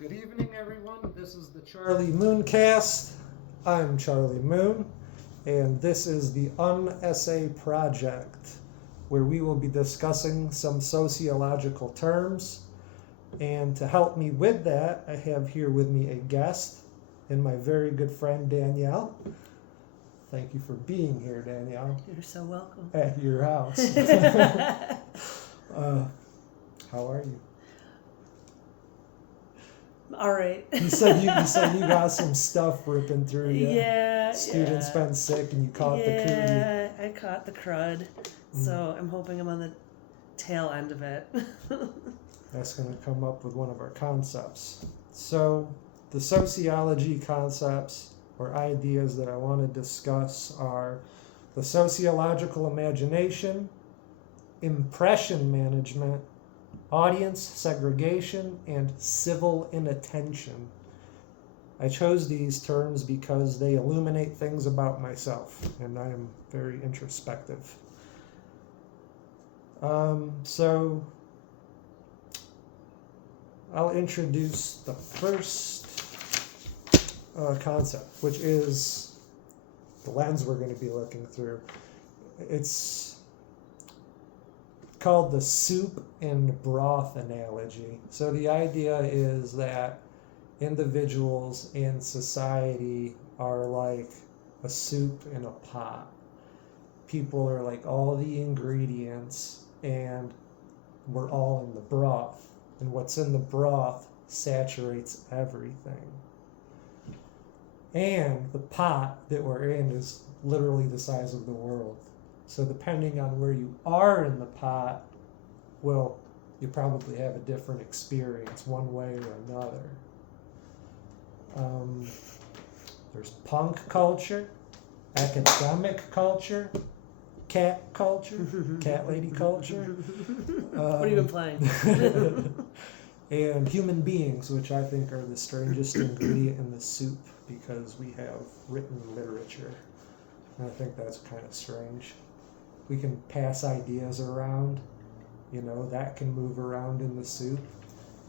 Good evening, everyone. This is the Charlie Mooncast. I'm Charlie Moon, and this is the Unessay Project, where we will be discussing some sociological terms. And to help me with that, I have here with me a guest and my very good friend Danielle. Thank you for being here, Danielle. You're so welcome. At your house. How are you? All right. You said you got some stuff ripping through you. Yeah. Student's been sick and you caught the cootie. Yeah, I caught the crud. So I'm hoping I'm on the tail end of it. That's going to come up with one of our concepts. So the sociology concepts or ideas that I want to discuss are the sociological imagination, impression management, audience segregation, and civil inattention. I chose these terms because they illuminate things about myself, and I am very introspective. So I'll introduce the first concept, which is the lens we're going to be looking through. It's called the soup and broth analogy. So the idea is that individuals in society are like a soup in a pot. People are like all the ingredients, and we're all in the broth. And what's in the broth saturates everything. And the pot that we're in is literally the size of the world. So depending on where you are in the pot, well, you probably have a different experience one way or another. There's punk culture, academic culture, cat culture, cat lady culture. What are you implying? And human beings, which I think are the strangest ingredient in the soup because we have written literature. And I think that's kind of strange. We can pass ideas around, that can move around in the soup.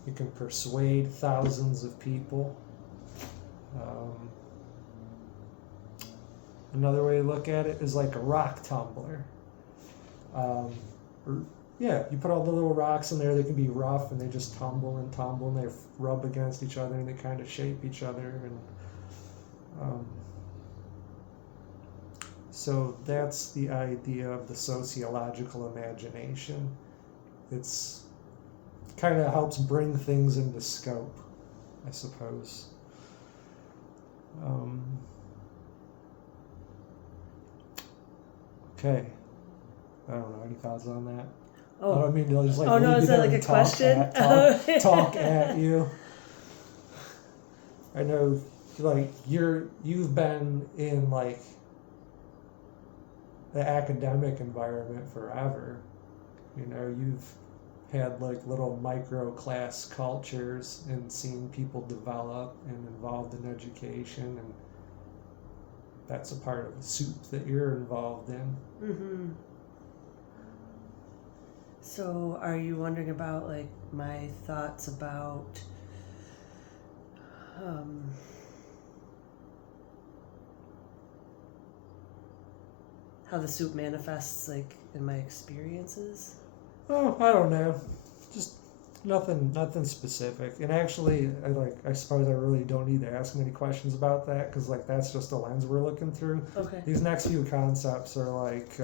You can persuade thousands of people. Another way to look at it is like a rock tumbler. You put all the little rocks in there, they can be rough and they just tumble and they rub against each other and they kind of shape each other. And so that's the idea of the sociological imagination. It's kind of helps bring things into scope, I suppose. Okay. I don't know. Any thoughts on that? Oh, I mean, they'll just like. Oh no, leave is you that there like a and question? Talk at you. I know, like you've been in like the academic environment forever. You've had like little micro class cultures and seen people develop and involved in education, and that's a part of the soup that you're involved in. Mm-hmm. So are you wondering about like my thoughts about how the soup manifests like in my experiences? Oh, I don't know. Just nothing specific. And actually, I suppose I really don't need to ask many questions about that because like that's just the lens we're looking through. Okay. These next few concepts are like,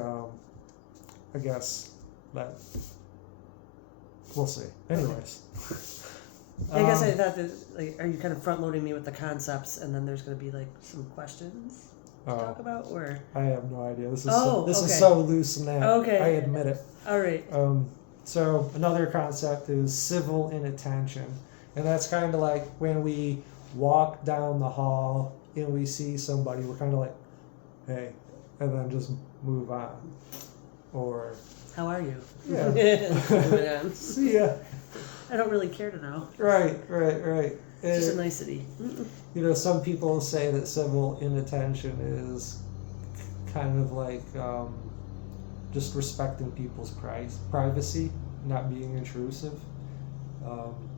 I guess that we'll see. Anyways. I guess I thought that, like, are you kind of front loading me with the concepts, and then there's going to be like some questions to talk about, or? I have no idea. This okay. is so loose in that. Okay. I admit it. All right. So another concept is civil inattention, and that's kind of like when we walk down the hall and we see somebody, we're kind of like, hey, and then just move on, or. How are you? Yeah. See ya. I don't really care to know. Right. It's just a nicety. Some people say that civil inattention is kind of like just respecting people's privacy, not being intrusive.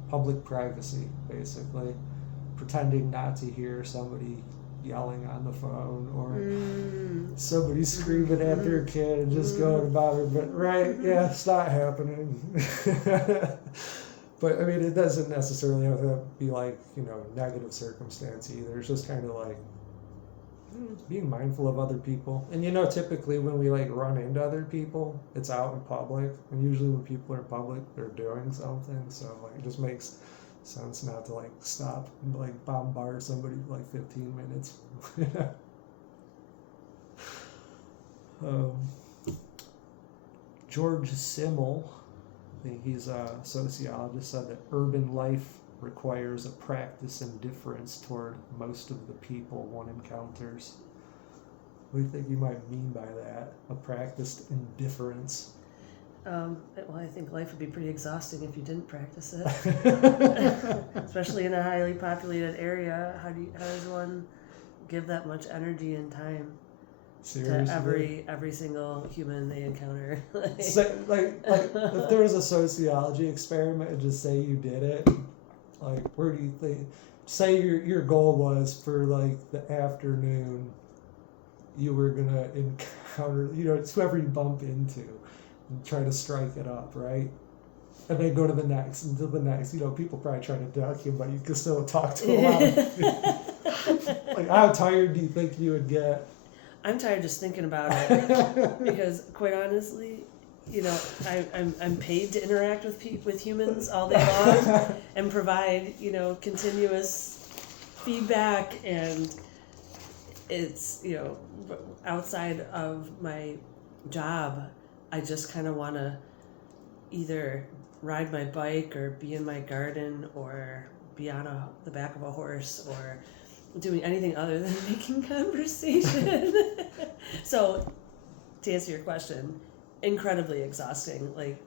public privacy, basically. Pretending not to hear somebody yelling on the phone or somebody screaming at their kid and just going about it. But, right, yeah, it's not happening. But, I mean, it doesn't necessarily have to be like, negative circumstance either. It's just kind of like being mindful of other people. And, typically when we, like, run into other people, it's out in public. And usually when people are in public, they're doing something. So, like, it just makes sense not to, like, stop and, like, bombard somebody for, like, 15 minutes. George Simmel, I think he's a sociologist, said that urban life requires a practice indifference toward most of the people one encounters. What do you think you might mean by that? A practiced indifference? Well, I think life would be pretty exhausting if you didn't practice it. Especially in a highly populated area. How does one give that much energy and time Seriously? to every single human they encounter? like if there was a sociology experiment and just say you did it, like where do you think? Say your goal was for like the afternoon, you were gonna encounter it's whoever you bump into, and try to strike it up, right? And then go to the next, and to the next. People probably try to duck you, but you can still talk to a lot of people. Like, how tired do you think you would get? I'm tired just thinking about it because, quite honestly, I'm paid to interact with humans all day long and provide continuous feedback, and it's outside of my job, I just kind of want to either ride my bike or be in my garden or be on the back of a horse or doing anything other than making conversation. So, to answer your question, incredibly exhausting. Like,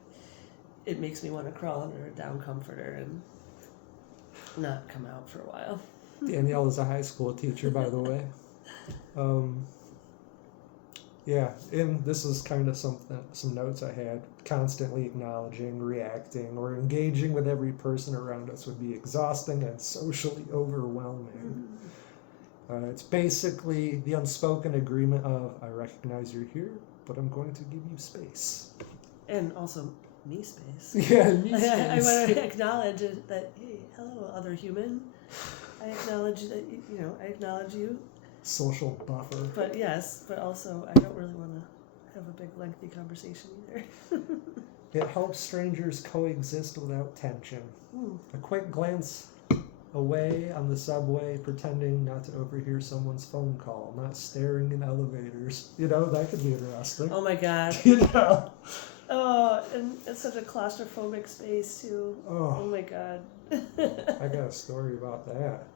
it makes me want to crawl under a down comforter and not come out for a while. Danielle is a high school teacher, by the way. Yeah, and this is kind of some notes I had. Constantly acknowledging, reacting, or engaging with every person around us would be exhausting and socially overwhelming. It's basically the unspoken agreement of, I recognize you're here, but I'm going to give you space. And also, me space. Yeah, me space. I want to acknowledge that, hey, hello, other human. I acknowledge that, I acknowledge you. Social buffer. But yes, but also I don't really want to have a big lengthy conversation either. It helps strangers coexist without tension. A quick glance away on the subway, pretending not to overhear someone's phone call, not staring in elevators. That could be interesting. Oh my God. Oh, and it's such a claustrophobic space too. Oh my God. I got a story about that.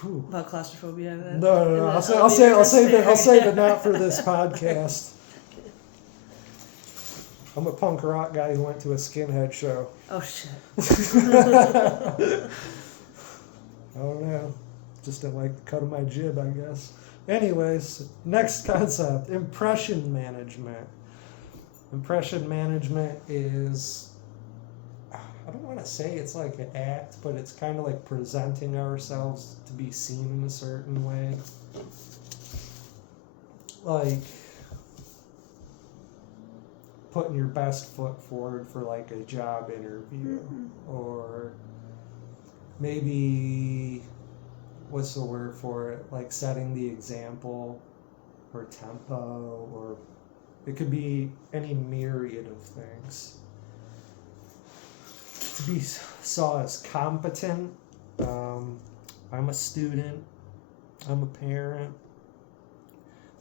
Whew. About claustrophobia? No. I'll save it not for this podcast. I'm a punk rock guy who went to a skinhead show. Oh shit. I don't know. Just didn't like the cut of my jib, I guess. Anyways, next concept, impression management. Impression management is, I don't want to say it's like an act, but it's kind of like presenting ourselves to be seen in a certain way. Like putting your best foot forward for like a job interview, or maybe, what's the word for it? Like setting the example or tempo, or it could be any myriad of things. To be saw as competent, I'm a student, I'm a parent.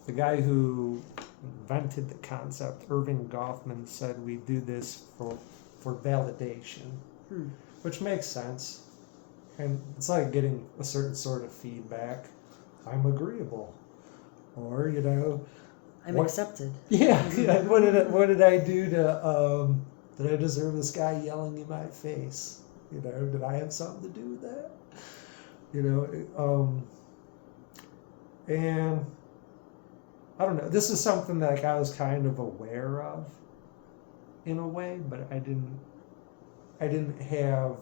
The guy who invented the concept, Irving Goffman, said we do this for validation, which makes sense. And it's like getting a certain sort of feedback. I'm agreeable, or I'm accepted. Yeah. What did I do to? Did I deserve this guy yelling in my face? Did I have something to do with that? And I don't know. This is something that I was kind of aware of, in a way, but I didn't have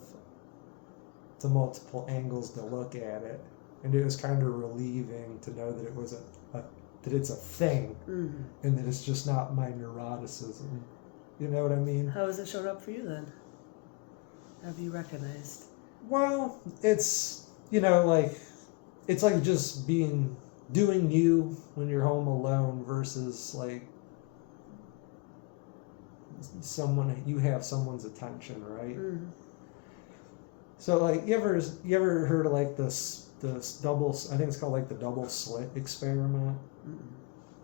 the multiple angles to look at it, and it was kind of relieving to know that it was that it's a thing, and that it's just not my neuroticism. You know what I mean? How has it shown up for you then? Have you recognized? Well, it's, like, it's like just doing you when you're home alone versus like you have someone's attention, right? So like you ever heard of like this double, I think it's called like the double slit experiment?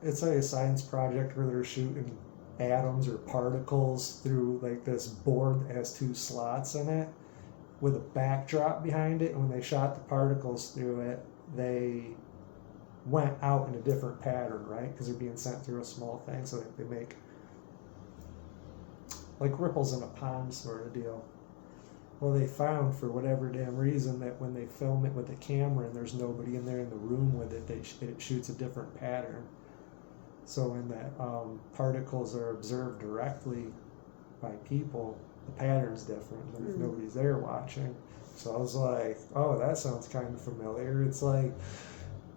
It's like a science project where they're shooting atoms or particles through like this board that has 2 slots in it with a backdrop behind it, and when they shot the particles through it, they went out in a different pattern, right? Because they're being sent through a small thing, so they make like ripples in a pond sort of deal. Well, they found, for whatever damn reason, that when they film it with a camera and there's nobody in there in the room with it, it shoots a different pattern. So when that particles are observed directly by people, the pattern's different than if nobody's there watching. So I was like, oh, that sounds kind of familiar. It's like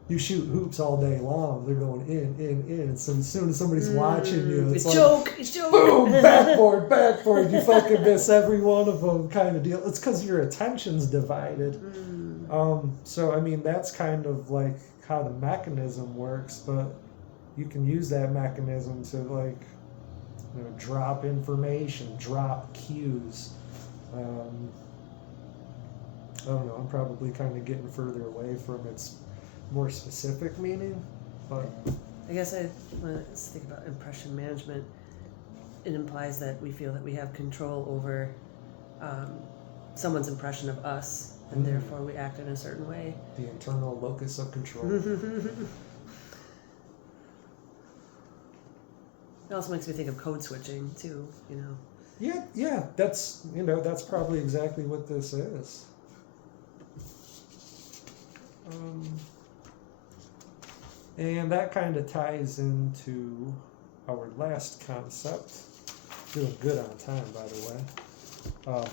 you shoot hoops all day long. They're going in. So as soon as somebody's watching you, it's like, joke. Boom, backboard. You fucking miss every one of them kind of deal. It's because your attention's divided. So, I mean, that's kind of like how the mechanism works, but you can use that mechanism to like, drop information, drop cues. I don't know, I'm probably kind of getting further away from its more specific meaning, but I guess when I think about impression management, it implies that we feel that we have control over someone's impression of us, and therefore we act in a certain way. The internal locus of control. It also makes me think of code switching too, Yeah, that's probably exactly what this is. And that kind of ties into our last concept. Doing good on time, by the way.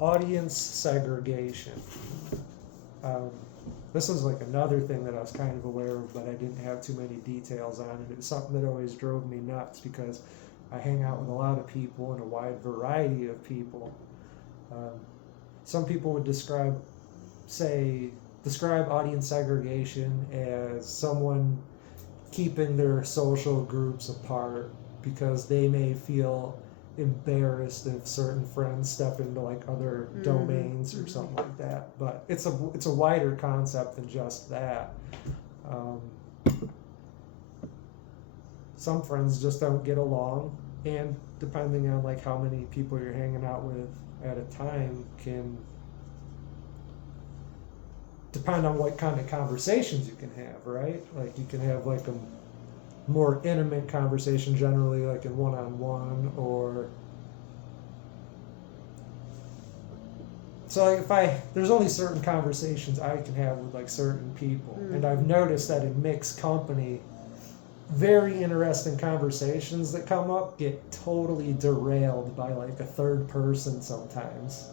Audience segregation. This is like another thing that I was kind of aware of, but I didn't have too many details on, and it was something that always drove me nuts because I hang out with a lot of people and a wide variety of people. Some people would describe audience segregation as someone keeping their social groups apart because they may feel embarrassed if certain friends step into like other domains or something like that. But it's a wider concept than just that. Some friends just don't get along, and depending on like how many people you're hanging out with at a time can depend on what kind of conversations you can have, right? Like you can have like a more intimate conversation generally like in one-on-one, or so like there's only certain conversations I can have with like certain people, and I've noticed that in mixed company, very interesting conversations that come up get totally derailed by like a third person sometimes.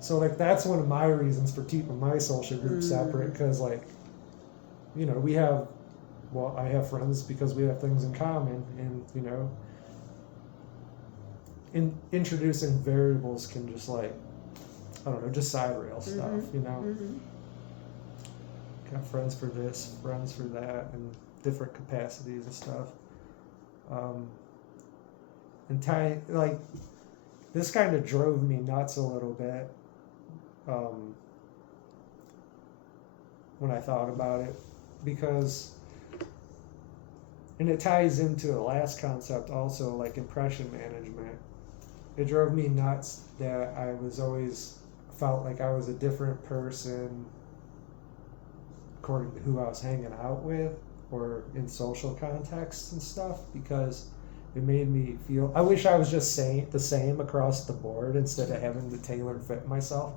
So like that's one of my reasons for keeping my social group separate, because like I have friends because we have things in common, and introducing variables can just like, I don't know, just side rail stuff, Got friends for this, friends for that, and different capacities and stuff. And like this kind of drove me nuts a little bit when I thought about it, because, and it ties into the last concept also, like impression management. It drove me nuts that I was always felt like I was a different person according to who I was hanging out with or in social contexts and stuff, because it made me feel, I wish I was just the same across the board instead of having to tailor fit myself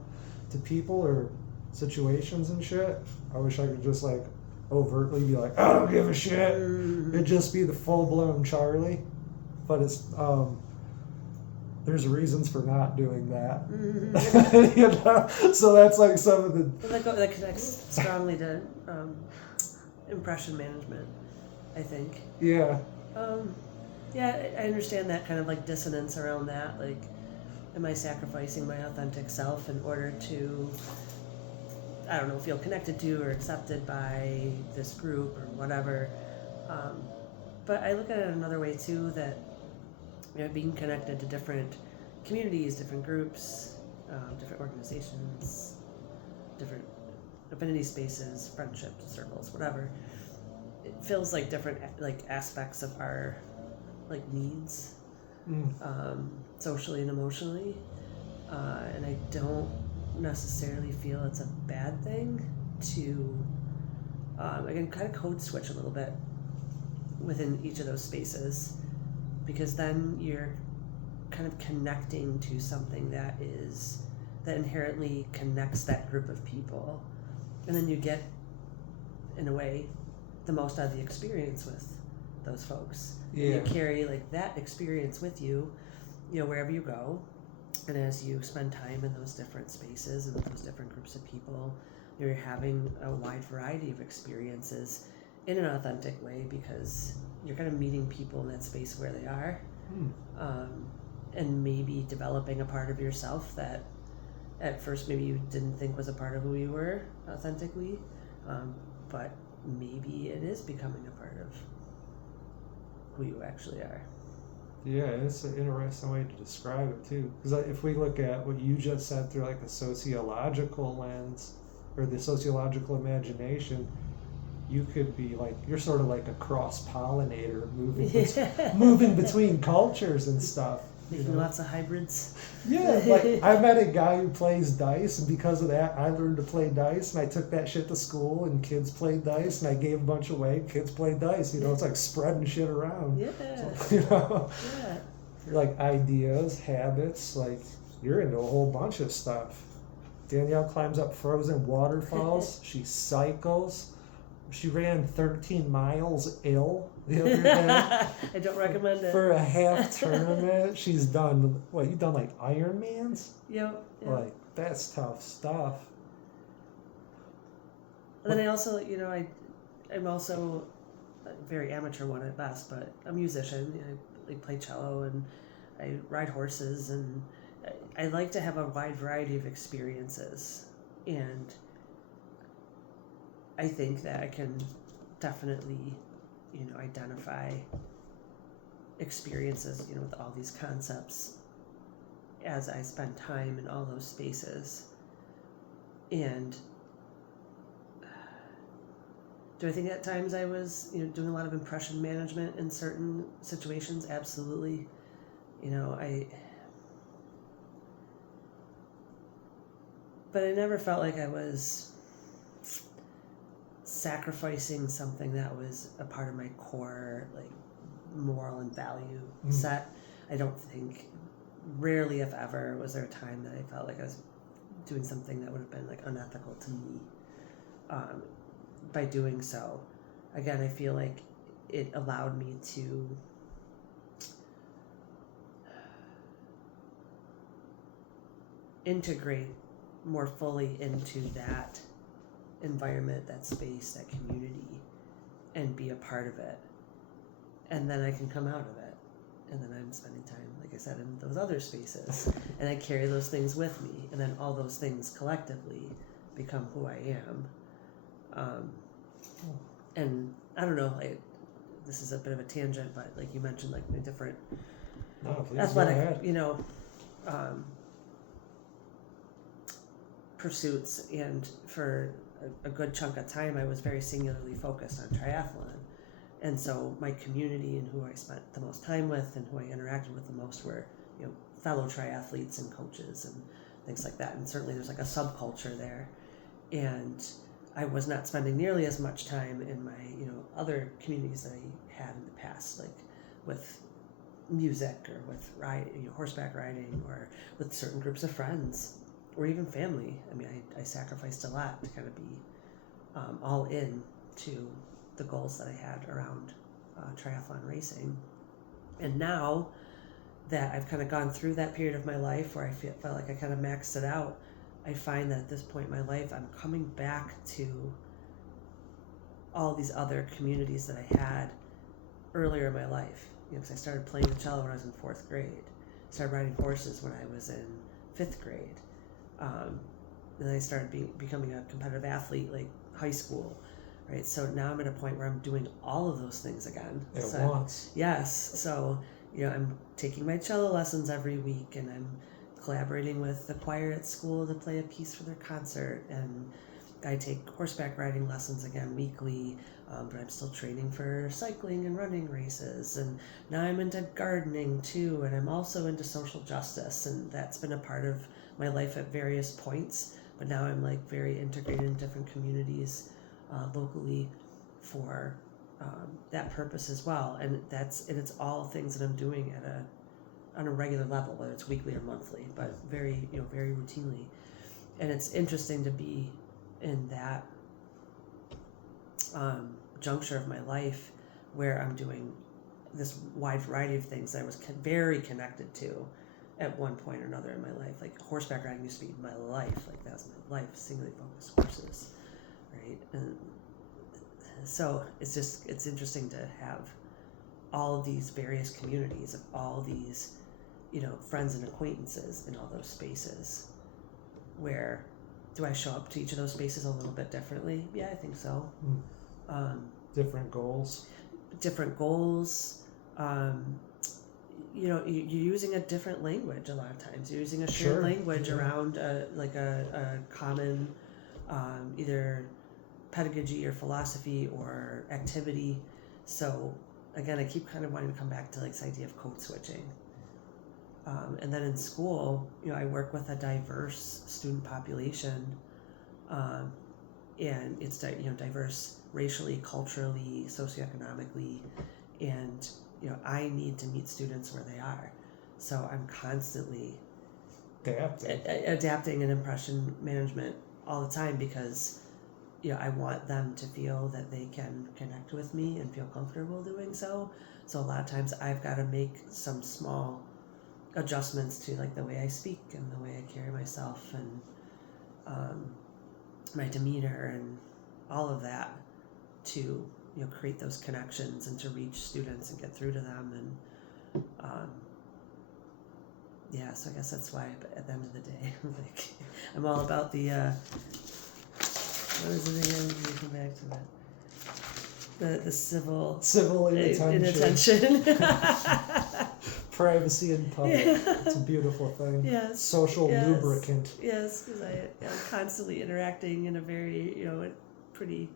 to people or situations and shit. I wish I could just like overtly be like, I don't give a shit. It'd just be the full-blown Charlie. But it's there's reasons for not doing that. Mm-hmm. You know? So that's like some of the. That connects strongly to impression management, I think. Yeah. Yeah, I understand that kind of like dissonance around that. Like, am I sacrificing my authentic self in order to, I don't know, feel connected to or accepted by this group or whatever? But I look at it another way too, that being connected to different communities, different groups, different organizations, different affinity spaces, friendships, circles, whatever. It feels like different like aspects of our like needs, socially and emotionally, and I don't necessarily feel it's a bad thing to again kind of code switch a little bit within each of those spaces, because then you're kind of connecting to something that inherently connects that group of people, and then you get, in a way, the most out of the experience with those folks. Yeah. And you carry like that experience with you, wherever you go, and as you spend time in those different spaces and with those different groups of people, you're having a wide variety of experiences in an authentic way, because you're kind of meeting people in that space where they are, and maybe developing a part of yourself that at first maybe you didn't think was a part of who you were authentically, but maybe it is becoming a part of who you actually are. Yeah, it's an interesting way to describe it too. Because if we look at what you just said through like a sociological lens or the sociological imagination, you could be like, you're sort of like a cross pollinator, moving between cultures and stuff. Making lots of hybrids. Yeah, like I met a guy who plays dice, and because of that, I learned to play dice, and I took that shit to school, and kids played dice, and I gave a bunch away. Kids played dice. It's like spreading shit around. Yeah. So, Yeah. You're like ideas, habits, like you're into a whole bunch of stuff. Danielle climbs up frozen waterfalls. She cycles. She ran 13 miles ill the other day. I don't recommend it. For a half tournament. She's done, you've done like Ironmans? Yep. Like, that's tough stuff. And then I also, I'm also a very amateur one at best, but a musician. I play cello and I ride horses, and I like to have a wide variety of experiences. And I think that I can definitely, identify experiences, with all these concepts as I spend time in all those spaces. And do I think at times I was, doing a lot of impression management in certain situations? Absolutely. But I never felt like I was sacrificing something that was a part of my core, like, moral and value set. I don't think, rarely if ever, was there a time that I felt like I was doing something that would have been like unethical to me. By doing so, again, I feel like it allowed me to integrate more fully into that environment, that space, that community, and be a part of it. And then I can come out of it, and then I'm spending time, like I said, in those other spaces, and I carry those things with me, and then all those things collectively become who I am. And I don't know, this is a bit of a tangent, but like you mentioned, like the different athletic, pursuits, and for a good chunk of time I was very singularly focused on triathlon, and so my community and who I spent the most time with and who I interacted with the most were fellow triathletes and coaches and things like that, and certainly there's like a subculture there, and I was not spending nearly as much time in my other communities that I had in the past, like with music or with horseback riding, or with certain groups of friends, or even family. I mean, I sacrificed a lot to kind of be all in to the goals that I had around triathlon racing. And now that I've kind of gone through that period of my life where I felt like I kind of maxed it out, I find that at this point in my life, I'm coming back to all these other communities that I had earlier in my life. Because I started playing the cello when I was in 4th grade. Started riding horses when I was in 5th grade. And then I started becoming a competitive athlete, like high school. Right, so now I'm at a point where I'm doing all of those things again. At So, once. yes, so I'm taking my cello lessons every week, and I'm collaborating with the choir at school to play a piece for their concert, and I take horseback riding lessons again weekly, but I'm still training for cycling and running races, and now I'm into gardening too, and I'm also into social justice, and that's been a part of my life at various points, but now I'm like very integrated in different communities locally for that purpose as well, and it's all things that I'm doing on a regular level, whether it's weekly or monthly, but very very routinely, and it's interesting to be in that juncture of my life where I'm doing this wide variety of things that I was very connected to at one point or another in my life. Like horseback riding used to be my life, like that was my life, singly focused horses. Right, and so it's interesting to have all of these various communities of all these friends and acquaintances in all those spaces. Where do I show up to each of those spaces a little bit differently? Yeah, I think so. Different goals. You're using a different language a lot of times. You're using a shared language around a common either pedagogy or philosophy or activity. So again, I keep kind of wanting to come back to like this idea of code switching. And then in school, I work with a diverse student population, and it's diverse racially, culturally, socioeconomically, and I need to meet students where they are. So I'm constantly adapting and impression management all the time because I want them to feel that they can connect with me and feel comfortable doing so. So a lot of times I've got to make some small adjustments to like the way I speak and the way I carry myself and my demeanor and all of that to create those connections and to reach students and get through to them, and so I guess that's why at the end of the day like I'm all about the what is it again? Let me come back to that. The civil inattention. Privacy in public. It's a beautiful thing. Yes. Social lubricant. Yes, because I'm constantly interacting in a very, pretty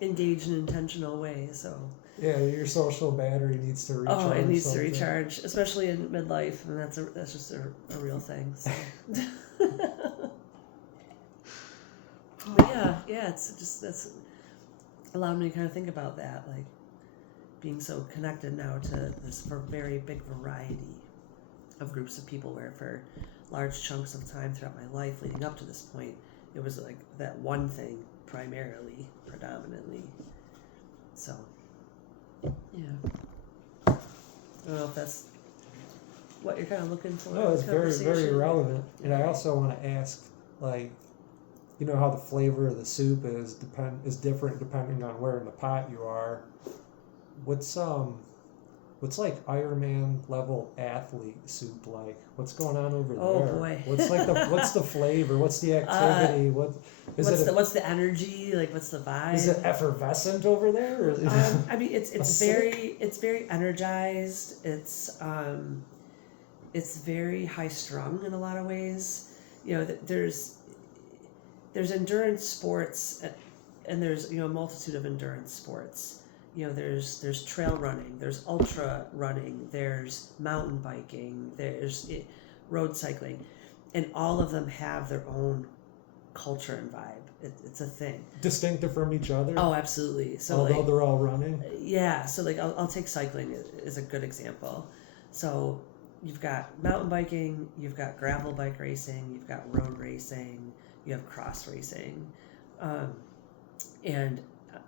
engaged and intentional way. So. Yeah, your social battery needs to recharge. Oh, it needs to recharge, especially in midlife, and that's just a real thing. So. But yeah, that's allowed me to kind of think about that, like being so connected now to this very big variety of groups of people, where for large chunks of time throughout my life leading up to this point, it was like that one thing predominantly. So, yeah. I don't know if that's what you're kind of looking for. No, it's very, very relevant. And I also want to ask, like, how the flavor of the soup is different depending on where in the pot you are. What's like Ironman level athlete soup like? What's going on over there? Oh boy. What's the flavor? What's the activity? What's the energy? Like what's the vibe? Is it effervescent over there? Or I mean it's very energized. It's very high strung in a lot of ways. There's endurance sports, and there's a multitude of endurance sports. There's trail running, there's ultra running, there's mountain biking, there's road cycling, and all of them have their own culture and vibe. It's a thing. Distinctive from each other? Oh, absolutely. So although they're all running? Yeah, so like I'll take cycling as a good example. So you've got mountain biking, you've got gravel bike racing, you've got road racing, you have cross racing, and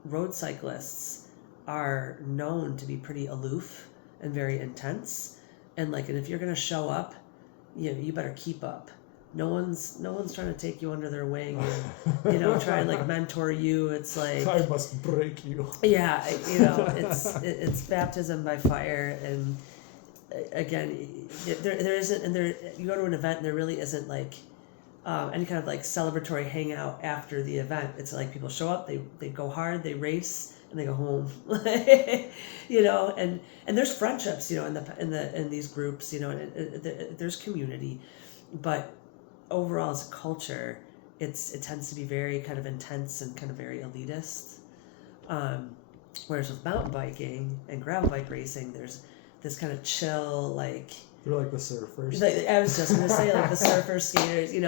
road cyclists are known to be pretty aloof and very intense, and if you're gonna show up, you better keep up. No one's trying to take you under their wing and try and mentor you. It's like, I must break you. yeah, it's baptism by fire. And again, there isn't, and there you go to an event and there really isn't any kind of celebratory hangout after the event. It's like people show up, they go hard, they race, and they go home. And there's friendships, in these groups, there's community, but overall as a culture, it tends to be very kind of intense and kind of very elitist. Whereas with mountain biking and gravel bike racing, there's this kind of chill, They're like the surfers. I was just gonna say the surfers, skaters, and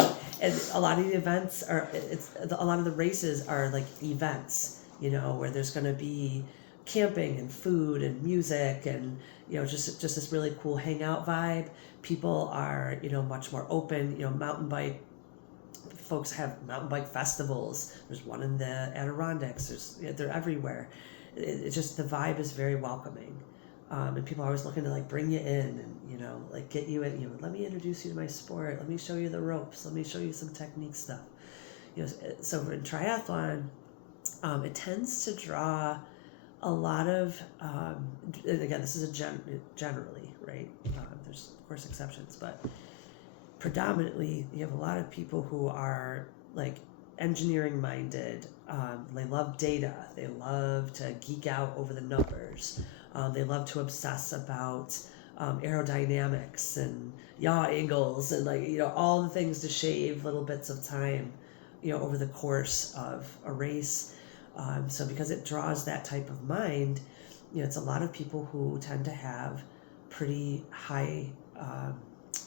a lot of the events a lot of the races are events, where there's gonna be camping and food and music and just this really cool hangout vibe. People are much more open. Mountain bike folks have mountain bike festivals. There's one in the Adirondacks. They're everywhere. It's just the vibe is very welcoming. And people are always looking to bring you in and get you in. Let me introduce you to my sport. Let me show you the ropes. Let me show you some technique stuff. So in triathlon, it tends to draw a lot of. And again, this is generally right. There's of course exceptions, but predominantly you have a lot of people who are engineering minded. They love data. They love to geek out over the numbers. They love to obsess about aerodynamics and yaw angles and all the things to shave little bits of time over the course of a race. So because it draws that type of mind, it's a lot of people who tend to have pretty high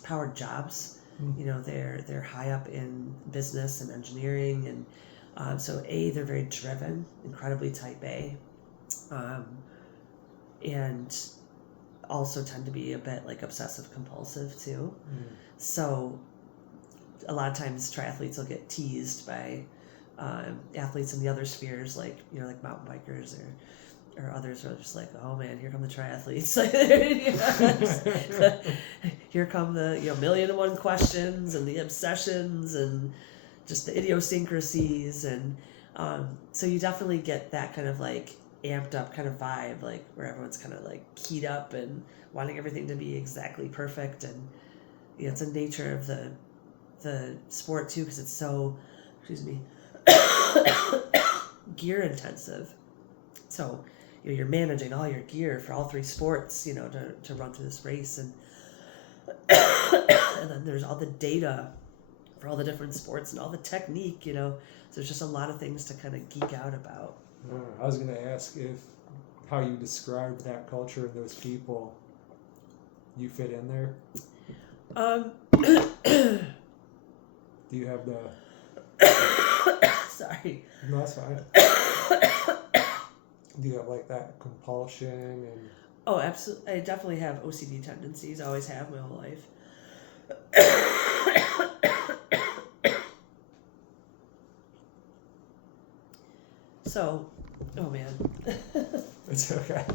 powered jobs. They're high up in business and engineering, and so they're very driven, incredibly type A, and also tend to be a bit obsessive compulsive too. So a lot of times triathletes will get teased by athletes in the other spheres, like mountain bikers or others are just oh man, here come the triathletes. Here come the 1,000,001 questions and the obsessions and just the idiosyncrasies, and so you definitely get that kind of amped up kind of vibe, where everyone's kind of keyed up and wanting everything to be exactly perfect. And it's a nature of the sport too, because it's so gear intensive. So you're managing all your gear for all three sports, to run through this race, and and then there's all the data for all the different sports and all the technique, so there's just a lot of things to kind of geek out about. I was going to ask how you describe that culture and those people. You fit in there? Do you have the... Sorry. No, that's fine. Do you have that compulsion and... Oh, absolutely. I definitely have OCD tendencies. I always have my whole life. So, oh man. It's okay.